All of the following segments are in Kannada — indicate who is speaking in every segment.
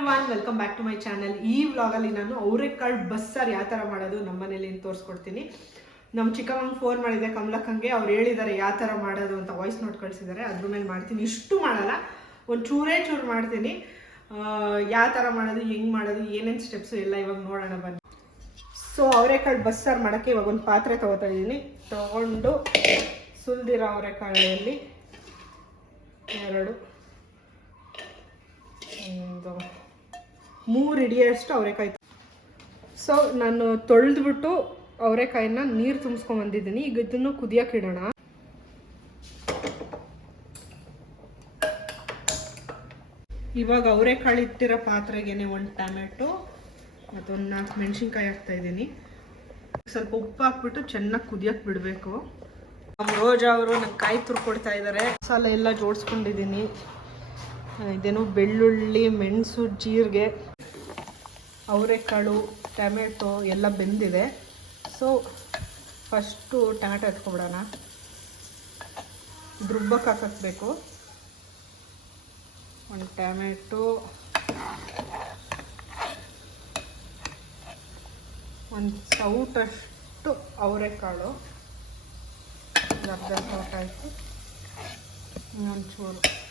Speaker 1: Everyone welcome back to my channel ಈ ವ್ಲಾಗಲ್ಲಿ ನಾನು ಅವರೆಕಾಳು ಬಸ್ಸಾರು ಯಾವ ಥರ ಮಾಡೋದು ನಮ್ಮ ಮನೇಲಿ ತೋರಿಸ್ಕೊಡ್ತೀನಿ. ನಮ್ಮ ಚಿಕ್ಕಮ್ಮಂಗೆ ಫೋನ್ ಮಾಡಿದೆ, ಕಮಲಕ್ಕಂಗೆ. ಅವ್ರು ಹೇಳಿದ್ದಾರೆ ಯಾವ ಥರ ಮಾಡೋದು ಅಂತ ವಾಯ್ಸ್ ನೋಟ್ ಕಳಿಸಿದ್ದಾರೆ ಅದ್ರ ಮೇಲೆ ಮಾಡ್ತೀನಿ. ಇಷ್ಟು ಮಾಡಲ್ಲ, ಒಂದು ಚೂರೇ ಚೂರು ಮಾಡ್ತೀನಿ. ಯಾವ ಥರ ಮಾಡೋದು, ಹೆಂಗೆ ಮಾಡೋದು, ಏನೇನು ಸ್ಟೆಪ್ಸು ಎಲ್ಲ ಇವಾಗ ನೋಡೋಣ ಬನ್ನಿ. ಸೊ ಅವರೆಕಾಳು ಬಸ್ಸಾರು ಮಾಡೋಕ್ಕೆ ಇವಾಗ ಒಂದು ಪಾತ್ರೆ ತೊಗೋತಾ ಇದ್ದೀನಿ ತೊಗೊಂಡು ಸುಲಿದಿರೋ ಅವರೆಕಾಳಲ್ಲಿ ಎರಡು ಒಂದು ಮೂರು ಹಿಡಿಯೋಷ್ಟು ಅವರೆಕಾಯಿ ಸೊ ನಾನು ತೊಳೆದ್ಬಿಟ್ಟು ಅವರೆಕಾಯಿನ ನೀರು ತುಂಬಿಸ್ಕೊಂಡ್ ಬಂದಿದ್ದೀನಿ. ಈಗ ಇದನ್ನು ಕುದಿಯಕ್ಕೆ ಇಡೋಣ. ಇವಾಗ ಅವರೆಕಾಳು ಇಟ್ಟಿರೋ ಪಾತ್ರೆಗೇನೆ ಒಂದು ಟೊಮೆಟೊ ಮತ್ತೊಂದು ನಾಲ್ಕು ಮೆಣಸಿನ್ಕಾಯಿ ಹಾಕ್ತಾ ಇದ್ದೀನಿ. ಸ್ವಲ್ಪ ಉಪ್ಪು ಹಾಕ್ಬಿಟ್ಟು ಚೆನ್ನಾಗಿ ಕುದಿಯಕ್ಕೆ ಬಿಡಬೇಕು. ನಮ್ಮ ರೋಜಾ ಅವರು ನಂಗೆ ಕಾಯಿ ತುರ್ಕೊಡ್ತಾ ಇದ್ದಾರೆ ಮಸಾಲೆ ಎಲ್ಲ ಜೋಡಿಸ್ಕೊಂಡಿದ್ದೀನಿ. ಇದೇನು ಬೆಳ್ಳುಳ್ಳಿ, ಮೆಣಸು, ಜೀರಿಗೆ, ಅವರೆಕಾಳು, ಟೊಮೆಟೊ ಎಲ್ಲ ಬೆಂದಿದೆ. ಸೊ ಫಸ್ಟು ಟೊಮೆಟೊ ಎತ್ಕೊಬಿಡೋಣ ರುಬ್ಬಕ್ಕೆ ಹಾಕಬೇಕು ಒಂದು ಟೊಮೆಟೊ, ಒಂದು ಸೌಟಷ್ಟು ಅವರೆಕಾಳು. ಅರ್ಧ ಸೌಟ್ ಆಯಿತು. ಇನ್ನೊಂದು ಚೂರು.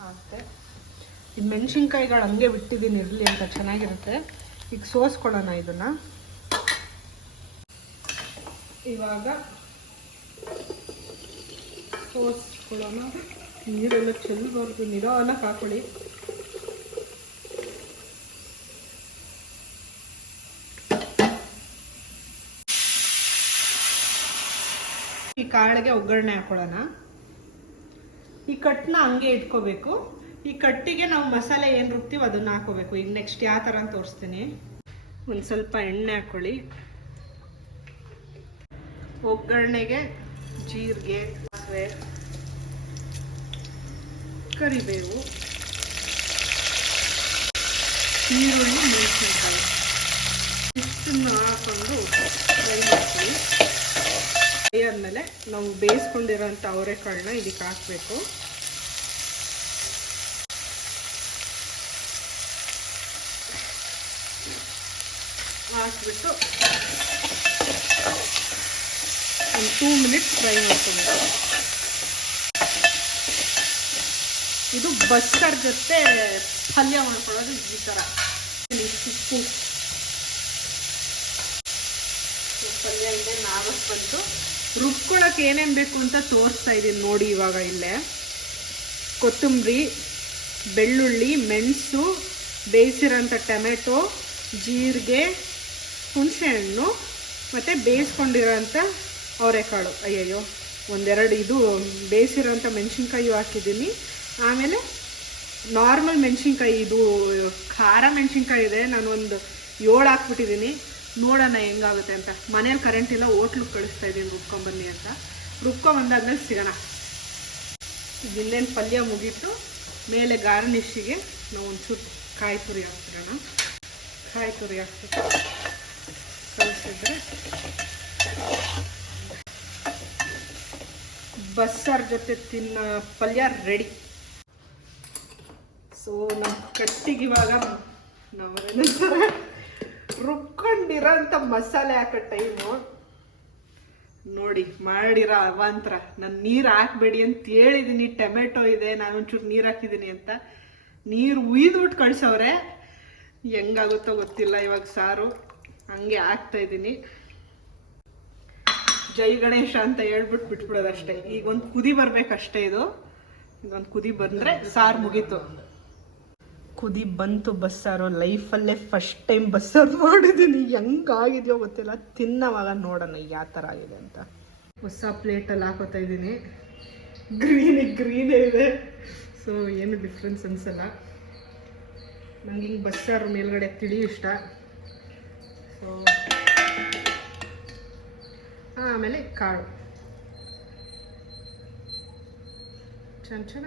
Speaker 1: ಹಾಕ್ತೆ ಈ ಮೆಣಸಿನ್ಕಾಯಿಗಳು ಹಂಗೆ ಬಿಟ್ಟಿದ್ದೀನಿ, ಇರಲಿ ಅಂತ ಚೆನ್ನಾಗಿರುತ್ತೆ. ಈಗ ಸೋಸ್ಕೊಳ್ಳೋಣ ಇದನ್ನು. ಇವಾಗ ಸೋಸ್ಕೊಳ್ಳೋಣ. ನೀರೆಲ್ಲ ಚೆಲ್ಲಬಾರ್ದು ನಿಧಾನಕ್ಕೆ ಹಾಕೊಳ್ಳಿ. ಈ ಕಾಳಿಗೆ ಒಗ್ಗರಣೆ ಹಾಕೊಳ್ಳೋಣ. ಈ ಕಟ್ನ ಹಂಗೆ ಇಟ್ಕೋಬೇಕು. ಈ ಕಟ್ಟಿಗೆ ನಾವು ಮಸಾಲೆ ಏನು ರುಬ್ತೀವಿ ಅದನ್ನ ಹಾಕೋಬೇಕು. ಈಗ ನೆಕ್ಸ್ಟ್ ಯಾವ ಥರ ತೋರಿಸ್ತೀನಿ. ಒಂದು ಸ್ವಲ್ಪ ಎಣ್ಣೆ ಹಾಕೊಳ್ಳಿ. ಒಗ್ಗರಣೆಗೆ ಜೀರಿಗೆ ಸಾಸಿವೆ ಕರಿಬೇವು, ಈರುಳ್ಳಿ, ಮೆಣಸಿನ್ಕಾಯಿ. ನಾವು ಬೇಯಿಸ್ಕೊಂಡಿರೋಂಥ ಅವರೆಕಾಳನ್ನ ಇದಕ್ಕೆ ಹಾಕಬೇಕು. ಹಾಕ್ಬಿಟ್ಟು ಒಂದು ಟೂ ಮಿನಿಟ್ಸ್ ಫ್ರೈ ಮಾಡ್ಕೊಬೇಕು. ಇದು ಬಸ್ಸರ್ ಜೊತೆ ಪಲ್ಯ ಮಾಡ್ಕೊಳ್ಳೋದು ಈ ಥರ. ಉಪ್ಪು. ಪಲ್ಯ ಇದೆ, ನಾಲ್ಕು ಬಂತು. ರುಬ್ಕೊಳಕ್ಕೆ ಏನೇನು ಬೇಕು ಅಂತ ತೋರಿಸ್ತಾ ಇದ್ದೀನಿ ನೋಡಿ ಇವಾಗ ಇಲ್ಲೇ. ಕೊತ್ತಂಬರಿ, ಬೆಳ್ಳುಳ್ಳಿ, ಮೆಣಸು, ಬೇಯಿಸಿರೋಂಥ ಟೊಮೆಟೊ, ಜೀರಿಗೆ, ಹುಣಸೆಹಣ್ಣು ಮತ್ತು ಬೇಯಿಸ್ಕೊಂಡಿರೋಂಥ ಅವರೆಕಾಳು. ಅಯ್ಯಯ್ಯೋ, ಒಂದೆರಡು ಇದು ಬೇಯಿಸಿರೋಂಥ ಮೆಣಸಿನ್ಕಾಯಿ ಹಾಕಿದ್ದೀನಿ. ಆಮೇಲೆ ನಾರ್ಮಲ್ ಮೆಣಸಿನ್ಕಾಯಿ, ಇದು ಖಾರ ಮೆಣಸಿನ್ಕಾಯಿ ಇದೆ. ನಾನು ಒಂದು ಏಳು ಹಾಕ್ಬಿಟ್ಟಿದ್ದೀನಿ. ನೋಡೋಣ ಹೆಂಗಾಗುತ್ತೆ ಅಂತ. ಮನೇಲಿ ಕರೆಂಟ್ ಇಲ್ಲ ಹೋಟ್ಲಿಗೆ ಕಳಿಸ್ತಾ ಇದ್ದೀನಿ ರುಬ್ಕೊಂಬನ್ನಿ ಅಂತ. ರುಬ್ಕೊಂಬಂದಾದ್ಮೇಲೆ ಸಿಗೋಣ. ಇಲ್ಲೇನು ಪಲ್ಯ ಮುಗೀತು. ಮೇಲೆ ಗಾರ್ನಿಶಿಗೆ ನಾವು ಒಂಚೂರು ಕಾಯಿ ತುರಿ ಹಾಕ್ತಿರೋಣ ಕಾಯಿ ತುರಿ ಹಾಕ್ಬಿಟ್ಟು ಕಳಿಸಿದ್ರೆ ಬಸ್ಸಾರ್ ಜೊತೆ ತಿನ್ನೋ ಪಲ್ಯ ರೆಡಿ ಸೊ ನಮ್ಮ ಕಟ್ಟಿಗೆ ಇವಾಗ ನಾವು ರುಬ್ಕೊಂಡಿರೋಂಥ ಮಸಾಲೆ ಹಾಕೋ ಟೈಮು ನೋಡಿ, ಮಾಡಿರೋ ಅವಾಂತರ. ನಾನು ನೀರು ಹಾಕ್ಬೇಡಿ ಅಂತ ಹೇಳಿದ್ದೀನಿ ಟೊಮೆಟೊ ಇದೆ ನಾನು ಒಂಚೂರು ನೀರು ಹಾಕಿದ್ದೀನಿ ಅಂತ. ನೀರು ಉಯ್ದುಬಿಟ್ಟು ಕಳ್ಸವ್ರೆ. ಹೆಂಗಾಗುತ್ತೋ ಗೊತ್ತಿಲ್ಲ ಇವಾಗ ಸಾರು. ಹಂಗೆ ಹಾಕ್ತಾ ಇದ್ದೀನಿ ಜೈ ಗಣೇಶ ಅಂತ ಹೇಳ್ಬಿಟ್ಟು ಬಿಟ್ಬಿಡೋದು ಅಷ್ಟೇ ಈಗ ಒಂದು ಕುದಿ ಬರ್ಬೇಕಷ್ಟೇ ಇದು. ಇದೊಂದು ಕುದಿ ಬಂದರೆ ಸಾರು ಮುಗೀತು. ಕುದಿ ಬಂತು ಬಸ್ಸಾರು ಲೈಫಲ್ಲೇ ಫಸ್ಟ್ ಟೈಮ್ ಬಸ್ಸಾರು ಮಾಡಿದ್ದೀನಿ ಹೆಂಗಾಗಿದೆಯೋ ಗೊತ್ತಿಲ್ಲ. ತಿನ್ನವಾಗ ನೋಡೋಣ ಯಾವ ಥರ ಆಗಿದೆ ಅಂತ. ಹೊಸ ಪ್ಲೇಟಲ್ಲಿ ಹಾಕೋತಾ ಇದ್ದೀನಿ. ಗ್ರೀನ್ ಗ್ರೀನೇ ಇದೆ. ಸೊ ಏನು ಡಿಫ್ರೆನ್ಸ್ ಅನ್ಸಲ್ಲ. ನಂಗೆ ಹಿಂಗೆ ಬಸ್ಸಾರು ಮೇಲ್ಗಡೆ ತಿಳಿ ಇಷ್ಟ. ಸೊ ಆಮೇಲೆ ಕಾಳು. ಚನ್ ಚನ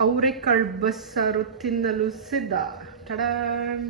Speaker 1: ಅವರೆಕಾಳು ಬಸ್ಸಾರು ತಿನ್ನಲು ಸಿದ್ಧ. ಟಡಾನ್